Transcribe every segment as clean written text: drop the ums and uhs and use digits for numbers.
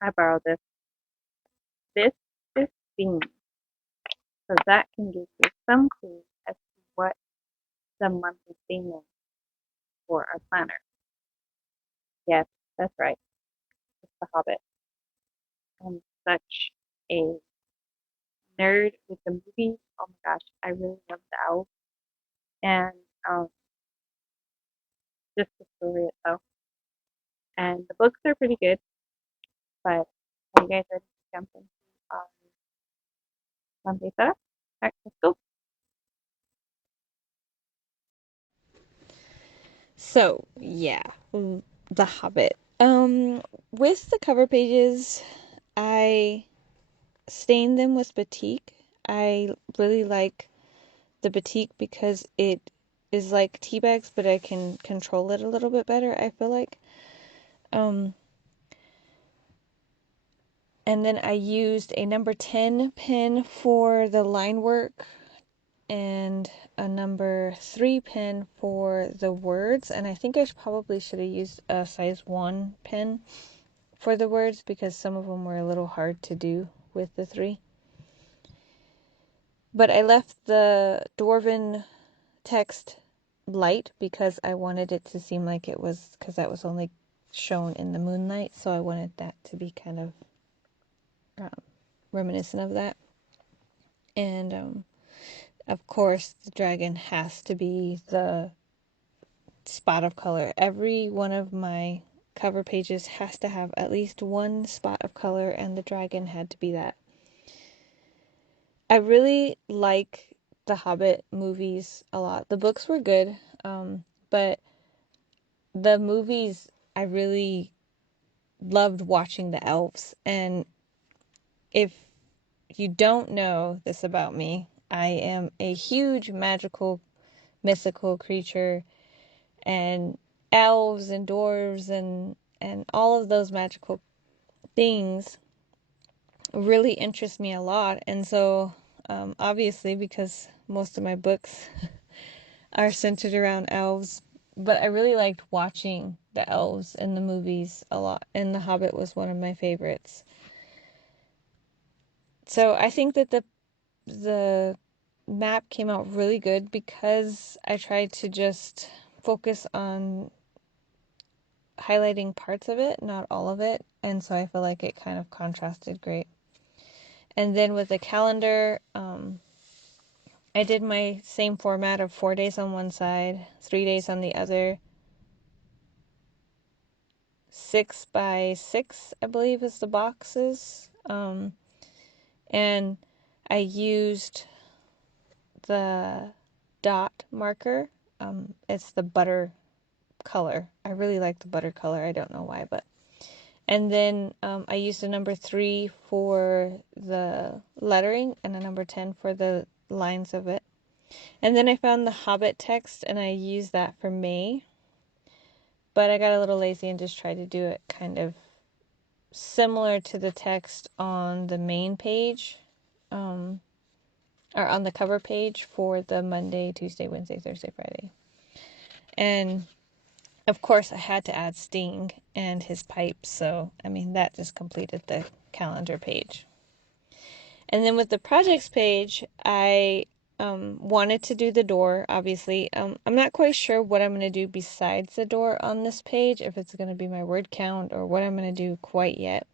I borrowed this. This is theme, so that can give you some clue as to what the monthly theme is for our planner. Yes, that's right. It's The Hobbit. I'm such a nerd with the movies. Oh my gosh, I really love the elves and um, just the story itself. And the books are pretty good, but are you guys ready to jump into our monthly setup? All right, let's go. So, yeah, The Hobbit. With the cover pages, I stained them with batik. I really like the batik because it is like tea bags, but I can control it a little bit better, I feel like. Um, and then I used a number 10 pen for the line work and a number 3 pen for the words. And I think probably should have used a size 1 pen for the words because some of them were a little hard to do with the 3. But I left the Dwarven text light because I wanted it to seem like it was, because that was only shown in the moonlight, so I wanted that to be kind of um, reminiscent of that. And of course, the dragon has to be the spot of color. Every one of my cover pages has to have at least one spot of color, and the dragon had to be that. I really like the Hobbit movies a lot. The books were good, but the movies, I really loved watching the elves. And if you don't know this about me, I am a huge magical, mythical creature, and elves and dwarves and all of those magical things really interest me a lot. And so, obviously, because most of my books are centered around elves, but I really liked watching the elves in the movies a lot, and The Hobbit was one of my favorites. So I think that the map came out really good because I tried to just focus on highlighting parts of it, not all of it, and so I feel like it kind of contrasted great. And then with the calendar, I did my same format of 4 days on one side, 3 days on the other. 6 by 6, I believe, is the boxes. And I used the dot marker. It's the butter color. I really like the butter color. I don't know why, but. And then I used a number 3 for the lettering and a number 10 for the lines of it. And then I found the Hobbit text and I used that for May. But I got a little lazy and just tried to do it kind of similar to the text on the main page, or on the cover page for the Monday, Tuesday, Wednesday, Thursday, Friday. And of course, I had to add Sting and his pipes, so I mean, that just completed the calendar page. And then with the projects page, I wanted to do the door, obviously. I'm not quite sure what I'm going to do besides the door on this page, if it's going to be my word count or what I'm going to do quite yet.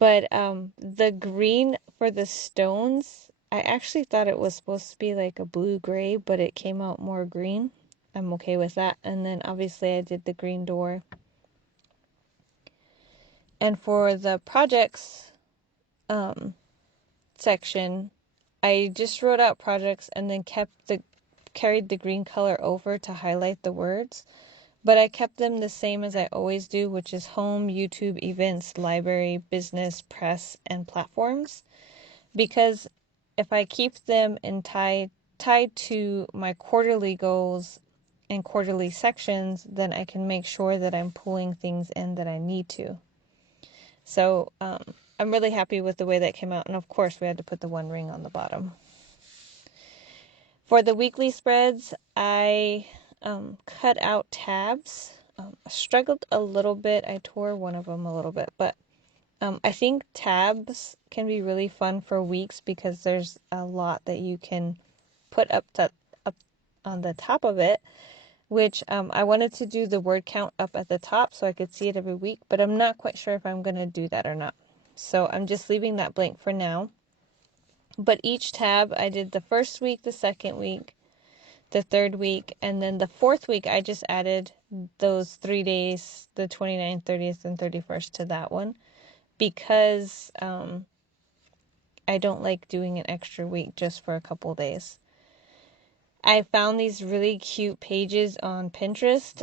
But the green for the stones, I actually thought it was supposed to be like a blue-gray, but it came out more green. I'm okay with that. And then obviously I did the green door. And for the projects section, I just wrote out projects and then carried the green color over to highlight the words. But I kept them the same as I always do, which is home, YouTube, events, library, business, press, and platforms. Because if I keep them tied to my quarterly goals and quarterly sections, then I can make sure that I'm pulling things in that I need to. So I'm really happy with the way that came out. And of course, we had to put the one ring on the bottom. For the weekly spreads, I cut out tabs. I struggled a little bit. I tore one of them a little bit, but I think tabs can be really fun for weeks because there's a lot that you can put up on the top of it, which I wanted to do the word count up at the top so I could see it every week, but I'm not quite sure if I'm going to do that or not. So I'm just leaving that blank for now. But each tab, I did the first week, the second week, the third week, and then the fourth week, I just added those 3 days, the 29th, 30th, and 31st to that one because I don't like doing an extra week just for a couple days. I found these really cute pages on Pinterest.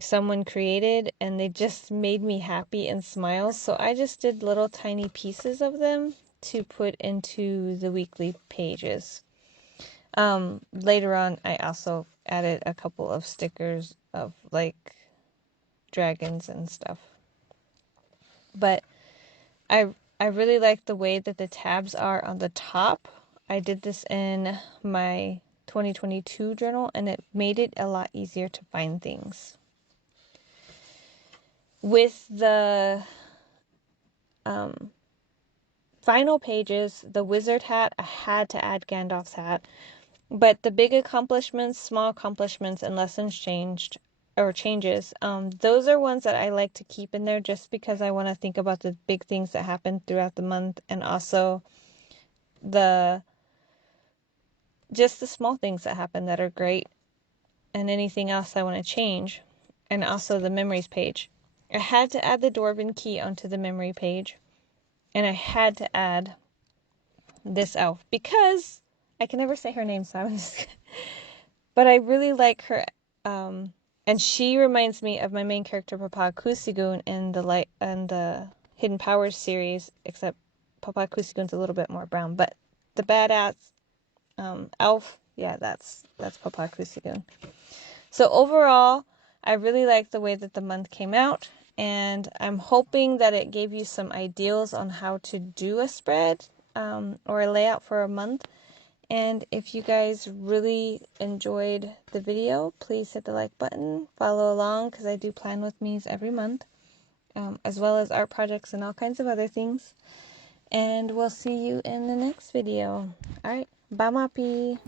Someone created, and they just made me happy and smile. So I just did little tiny pieces of them to put into the weekly pages. Later on, I also added a couple of stickers of like dragons and stuff. But I really like the way that the tabs are on the top. I did this in my 2022 journal, and it made it a lot easier to find things. With the final pages, the wizard hat, I had to add Gandalf's hat. But the big accomplishments, small accomplishments, and lessons changes, those are ones that I like to keep in there just because I want to think about the big things that happen throughout the month, and also just the small things that happen that are great, and anything else I want to change, and also the memories page. I had to add the Dwarven key onto the memory page, and I had to add this elf because I can never say her name, so I'm just but I really like her, and she reminds me of my main character Papa Kusigun in the Hidden Powers series, except Papa Kusigun's a little bit more brown. But the badass elf, yeah, that's Papa Kusigun. So overall, I really like the way that the month came out, and I'm hoping that it gave you some ideas on how to do a spread or a layout for a month. And if you guys really enjoyed the video, please hit the like button, follow along because I do plan with me's every month, as well as art projects and all kinds of other things. And we'll see you in the next video. Alright, bye Mappy!